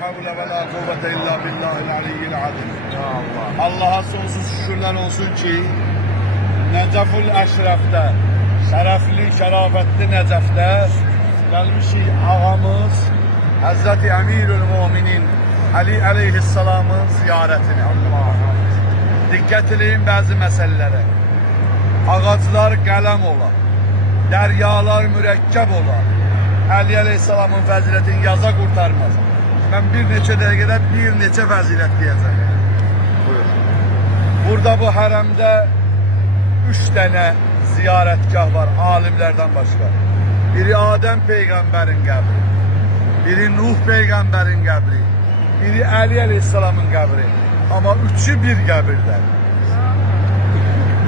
havle ve la kuvvete illa billahil aliyyil azim. Ya Allah. Allah'a sonsuz şükürler olsun ki Neceful Eşref'te, şərəfli, şərafətli Necef'te gelmişik ağamız Hazreti Emirül Müminin Ali aleyhisselamın ziyaretine. Dikkat edin bazı meselelere. Ağaçlar kalem olar, deryalar mürekkep olar. Ali aleyhisselamın fəzilətini yaza kurtarmaz. Ben bir neçə dəqiqədə bir neçə fəzilət diyeceğim. Burada bu haremde 3 tane ziyaretgah var alimlerden başka. Biri Adem peygamberin kabri, biri Nuh peygamberin kabri, biri Ali aleyhisselamın kabri. Ama üçü bir kabirde.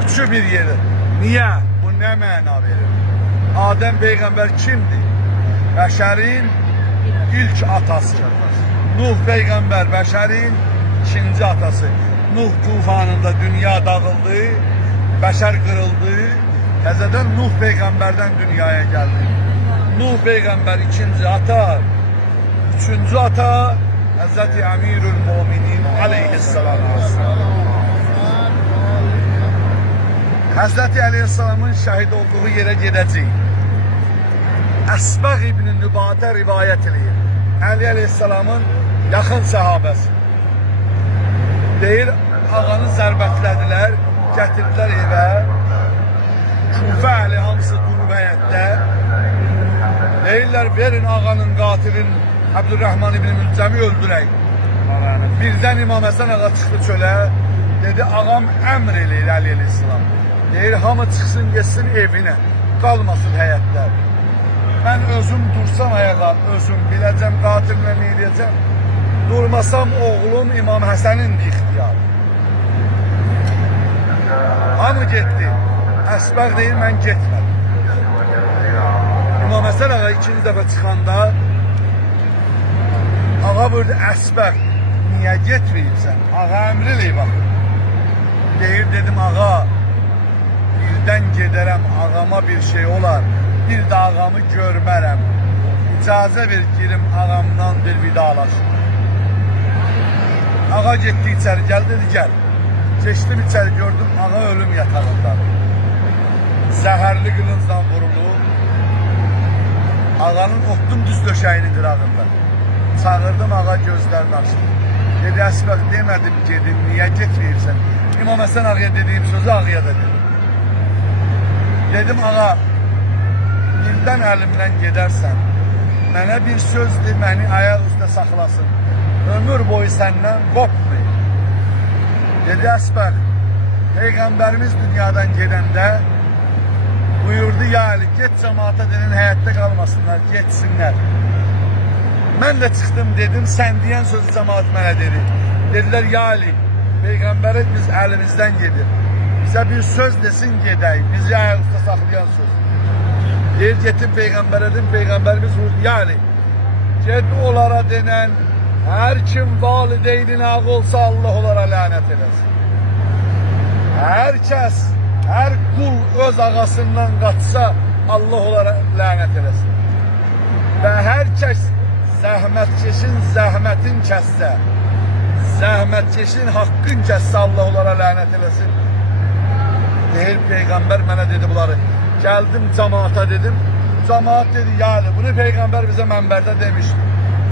Üçü bir yeri. Niye? Bu ne mana verir? Adem peygamber kimdi? Beşerin ilk atası. Nuh peygamber beşerin ikinci atası. Nuh tufanında dünya dağıldı, beşer kırıldı. Təzədən Nuh peygamberden dünyaya geldi. Nuh peygamber ikinci ata, üçüncü ata Hazreti Emirül Müminin aleyhisselatü vesselam. Hazreti Aleyhisselam'ın şahit olduğu yere gidecek. Əsbəğ İbn-i Nübatə rivayət edir. Ali Aleyhisselam'ın yakın sahabesi. Deyir, ağanı zərbətlədilər, gətirdilər evə. Kufə əhli hamısı durub həyətdə. Deyirlər, verin ağanın qatilin Abdurrahman İbn-i Mülcəmi öldürək. Birdən İmam Həsən ağa çıxdı çölə. Dedi, ağam əmr eləyir Ali Aleyhisselam. Deyir, hamı çıxsın, geçsin evinə. Qalmasın həyətdə. Mən özüm dursam ayağa, özüm biləcəm, qatilimə meyləyəcəm. Durmasam oğlum İmam Həsənin ixtiyarı. Hamı getdi. Əsbəq deyir, mən getmədim. İmam Həsən ağa ikinci dəfə çıxanda ağa vurdu, Əsbəq, niyə getməyibsən? Ağa əmr eləyib baxın. Deyir, dedim, ağa, birdən gedərəm, ağama bir şey olar, bir də ağamı görmərəm. İcazə ver, girim ağamdan bir vidalaşım. Ağa getdi içəri, gəl, dedi, gəl. Geçdim içəri, gördüm, ağa ölüm yatağındadır. Zəhərli qılıncdan vurulur. Ağanın otdum düz döşəyinin qırağında. Çağırdım, ağa gözlərini açdı. Dedi, Əsbəq, demədim gedin, niyə getməyirsən? İmam Həsən ağaya dediyim sözü ağaya da dedim. Dedim, ağa, birdən əlimdən gedərsən, mənə bir sözdür, məni ayaq üstə saxlasın. Ömür boyu səndən qopmayın. Dedi, Əsbəq, Peyğəmbərimiz dünyadan gedəndə buyurdu, ya Ali, get cemaata denin, həyatda qalmasınlar, getsinlər. Mən də çıxdım, dedim, sən deyən sözü cemaat mənə dedi. Dedilər, ya Ali, Peyğəmbərimiz əlimizdən gedir. Bizə bir söz desin, gedək, bizi ayaq üstə saxlayan söz. Deyir, getin Peyğəmbərə dedim, Peyğəmbərimiz vurdu, ya Ali, get onlara denən, hər kim valideynine ağ olsa Allah onlara lənət eləsin. Hər kəs, hər qul öz ağasından qaçsa Allah onlara lənət eləsin. Və hər kəs zəhmətkeşin zəhmətin kəssə, zəhmətkeşin haqqın kəssə Allah onlara lənət eləsin. Deyir, Peyğəmbər mənə dedi bunları. Gəldim cemaata dedim. Cemaat dedi, yani bunu Peyğəmbər bizə mənbərdə demişdi.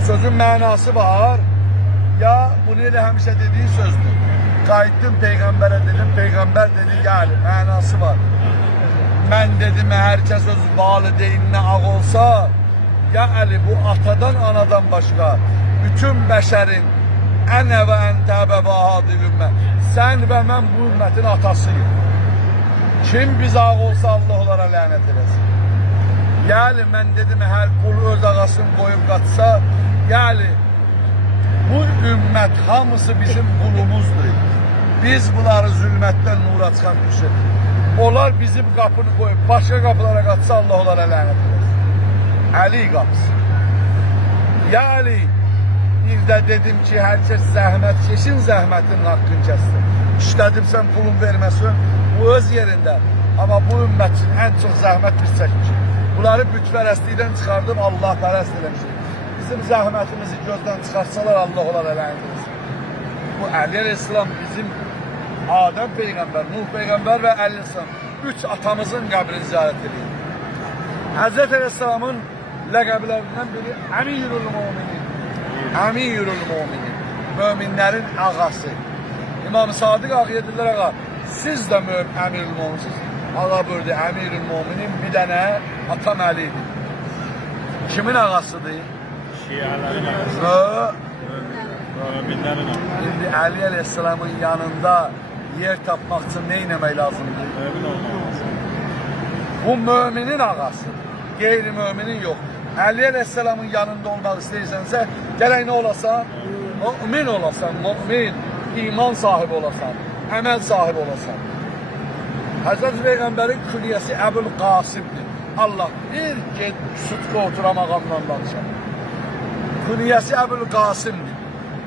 Sözün mənası var. Ya bunu elə həmişə dediği sözdür. Qayıtdım Peyğəmbərə dedim. Peyğəmbər dedi, yani mənası var. Mən dedim, hər kəs öz valideynine ağ olsa, ya Ali, bu atadan anadan başqa bütün bəşərin ənə və əntəbə və hadil ümmət. Sən və mən bu ümmətin atasıyım. Kim biz ağ olsa Allah onlara lənət eləsin. Yani mən dedim, hər qul öz ağasını qoyub qaçsa, yani bu ümmət hamısı bizim qulumuzdur. Biz bunları zülmətdən nura çıxartmışıq. Onlar bizim qapını qoyub başqa qapılara qaçsa Allah onlara lənət eləsin. Ali qapısı. Ya Ali, bir də dedim ki, hər kəs zəhmət keşin, zəhmətin haqqını kəssin. İşlədibsən, pulun verməsin, bu öz yerində. Amma bu ümmət üçün ən çox zəhmət biz çəkmişik. Bunları bütpərəstlikdən çıxardıb Allah pərəst eləmişik. Biz bizim zahmetimizi gözden çıkartsalar Allah olar eləyiniz. Bu Ali Aleyhisselam bizim Adem peygamber, Nuh peygamber ve Ali Aleyhisselam 3 atamızın kabrini ziyaret ediyor. Hazreti Aleyhisselam'ın ləqəblerinden biri Emirül Müminin. Emirül Müminin. Müminlerin ağası. İmam Sadık ağaya dediler ağa, siz de Emirül Müminsiniz. Ağa buyurdu, Emirül Müminin bir tane atam Ali'ydi. Kimin ağasıdır? Şiaların ağası. Müminlerin ağası. Şimdi Ali Aleyhisselam'ın yanında yer tapmak için ne inlemek lazımdır? Mümin olmaması. Bu müminin ağası. Gayri müminin yok. Ali Aleyhisselam'ın yanında olmak istəyirsense gerek ne olasan? Mümin olasan, mümin, iman sahibi olasan, emel sahibi olasan. Hazreti Peygamberin künyesi Ebul Qasim'dir. Allah bir get sütka oturamağımdan danışan. Künyesi Ebul Qasim'dir.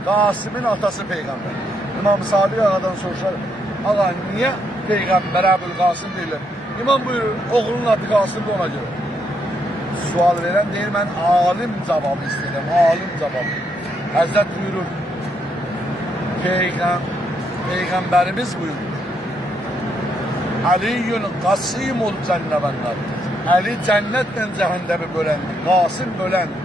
Qasim'in atası peygamber. İmam Sadık ağadan soruşlar. Ağa niye peygamber Ebul Qasim deyirlər? İmam buyurur, oğlunun adı Qasım'dır ona göre. Sual veren deyir, ben alim cevabı istedim, alim cevabı. Hazret buyurur, Peygamberimiz buyurur. Aliyyün qasimul cennəvənlər. Ali cennetle cehennemi bölendir, Qasim bölendir.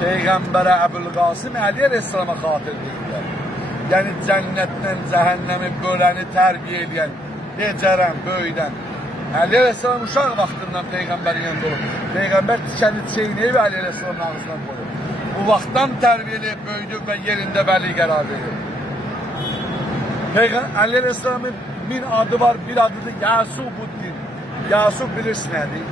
Peygamber'e Ebul Qasim Ali Aleyhisselam'a xatir deyirlər. Yani cennetle cehennemi böleni terbiye eden, beceren, böyüden. Ali Aleyhisselam uşaq vaxtından Peygamberin yanında olur. Peygamber tikəni çeynəyib Ali Aleyhisselamın ağzından koyur. Bu vaxtdan tərbiyələyib, böyüdüb və yerində bəli qərar verir. Ali Aleyhisselamın bir adı var, bir adı da Yasubuddin. Yasub bilirsin nədir?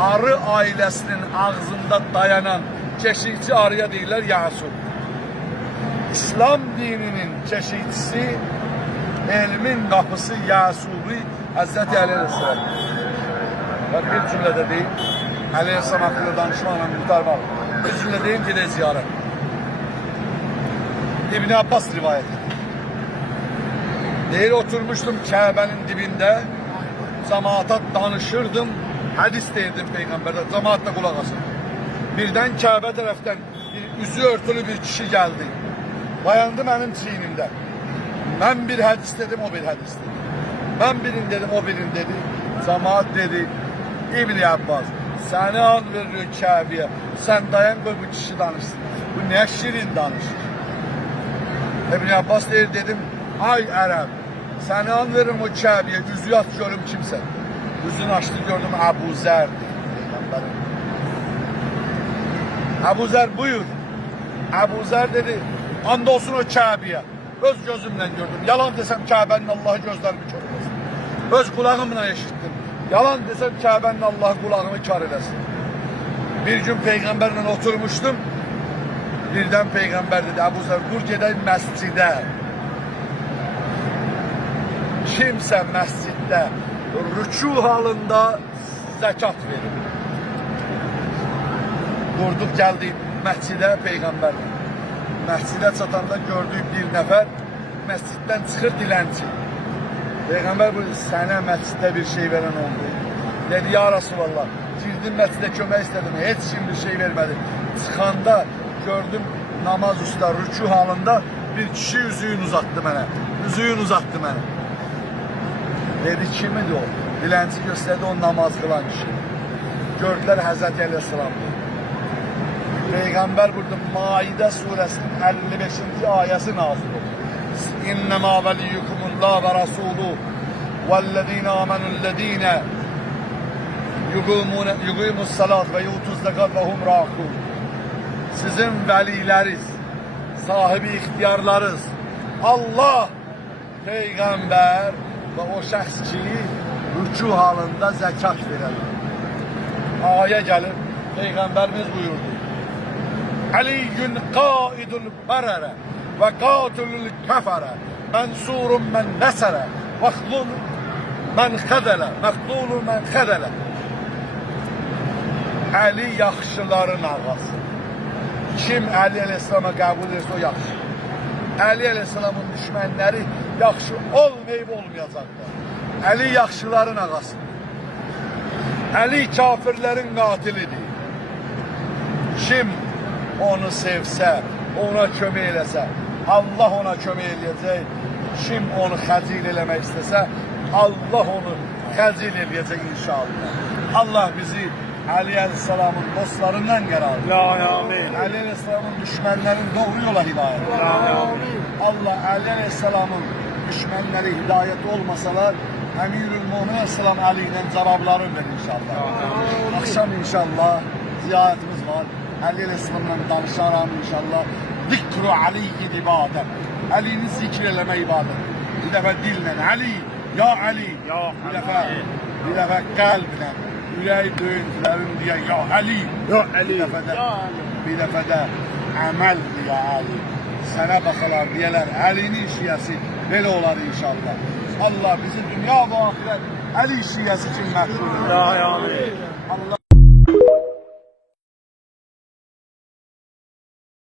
Arı ailesinin ağzında dayanan keşikçi arıya deyirlər Yasub. İslam dininin keşikçisi, elmin kapısı Yasubi Hazreti Ali Aleyhisselam. Bak bir cümlede değil, Ali Aleyhisselam hakkında danışmağına kurtarmak. Bir cümle değil ki de ziyaret. İbn Abbas rivayet ediyor. Değil oturmuştum Kabe'nin dibinde, cemaata danışırdım, hadis deyirdim peygamberden, cemaat da kulak asın. Birden Kabe taraftan bir yüzü örtülü bir kişi geldi. Dayandı benim çiğnimden. Ben bir hadis dedim, o bir hadis dedi. Ben birin dedim, o birin dedi. Cemaat dedi, İbn Abbas, seni an veriyor Kabe'ye. Sen dayan koy bu kişi danışsın. Bu ne şirin danışır. İbn Abbas değil dedim, ay Ərəb, seni an veririm o Kabe'ye, yüzü at görüm kimse. Yüzünü açtı gördüm, Ebu Zer. Ebu Zer buyur. Ebu Zer dedi, andolsun o Kabe'ye. Öz gözümle gördüm. Yalan desem Kabe'nin Allah'ı gözlerimi kör eləsin. Öz kulağımla eşittim. Yalan desem Kabe'nin Allah'ı kulağımı kör eləsin. Bir gün peygamberle oturmuştum. Birden peygamber dedi, Ebu Zer dur gedək məscidə. Kimsə məsciddə rükû halında zekat verir. Durduk geldik məscidə peygamberle. Məscidə çatanda gördük bir nefer məsciddən çıxır dilənçi. Peygamber buyurdu, sana məsciddə bir şey veren oldu. Dedi, ya Resulallah, girdim məscidə kömək istedim, hiç kim bir şey vermedi. Çıxanda gördüm namaz usta rükû halında bir kişi yüzüğünü uzattı bana. Yüzüğünü uzattı bana. Dedi, kimidi o? Dilənçi gösterdi, o namaz kılan kişi. Gördüler Hazreti Aleyhisselam'dı. Peygamber burada Maide suresinin 55. ayesi nazil oldu. İnnemâ veliyyukumullah ve rasûlû vellezîne âmenüllezîne yugîmussalât ve yûtuz zekat ve hum râkûn. Sizin velileriz, sahibi ihtiyarlarız. Allah, peygamber ve o şəxs ki rükû halında zekat verir. Aya gelip peygamberimiz buyurdu. Aliyyün qaidul berere ve qatilul kefere mensurun men nesere vaklul men xedele mektulun men xedele. Ali yaxşıların ağası. Kim Ali Aleyhisselam'a kabul ederse o yaxşı. Ali Aleyhisselam'ın düşmanları yaxşı olmayıp olmayacaklar. Ali yaxşıların ağası. Ali kafirlerin katilidir. Kim onu sevsə, ona kömək eləsə, Allah ona kömək eləyəcək. Kim onu xəcil eləmək istəsə, Allah onu xəcil eləyəcək inşallah. Allah bizi Ali Aleyhisselamın dostlarından qərar versin. Amin. Ali Aleyhisselamın düşmənlərin doğru yola hidayət etsin. Amin. Allah Ali Aleyhisselamın düşmənləri hidayət olmasalar, Əmirül-Mömin Aleyhisselam Ali ilə cavabları verir inşallah. Akşam inşallah ziyarətimiz var. Ali Aleyhisselam'la danışaram inşallah. Zikru Ali'yi ibadet. Ali'ni zikr eləmək ibadet. Bir dəfə dillə Ali, ya Ali. Ya Bir dəfə qəlblə, ürək döyüntülərim deyə ya Ali. Ya Ali. Bir dəfə də əməl deyə Ali. Sənə baxalar deyələr Ali'nin şiyəsi belə olar inşallah. Allah bizi dünya və ahirət Ali şiyəsi üçün məşğul edir. Amin. Allah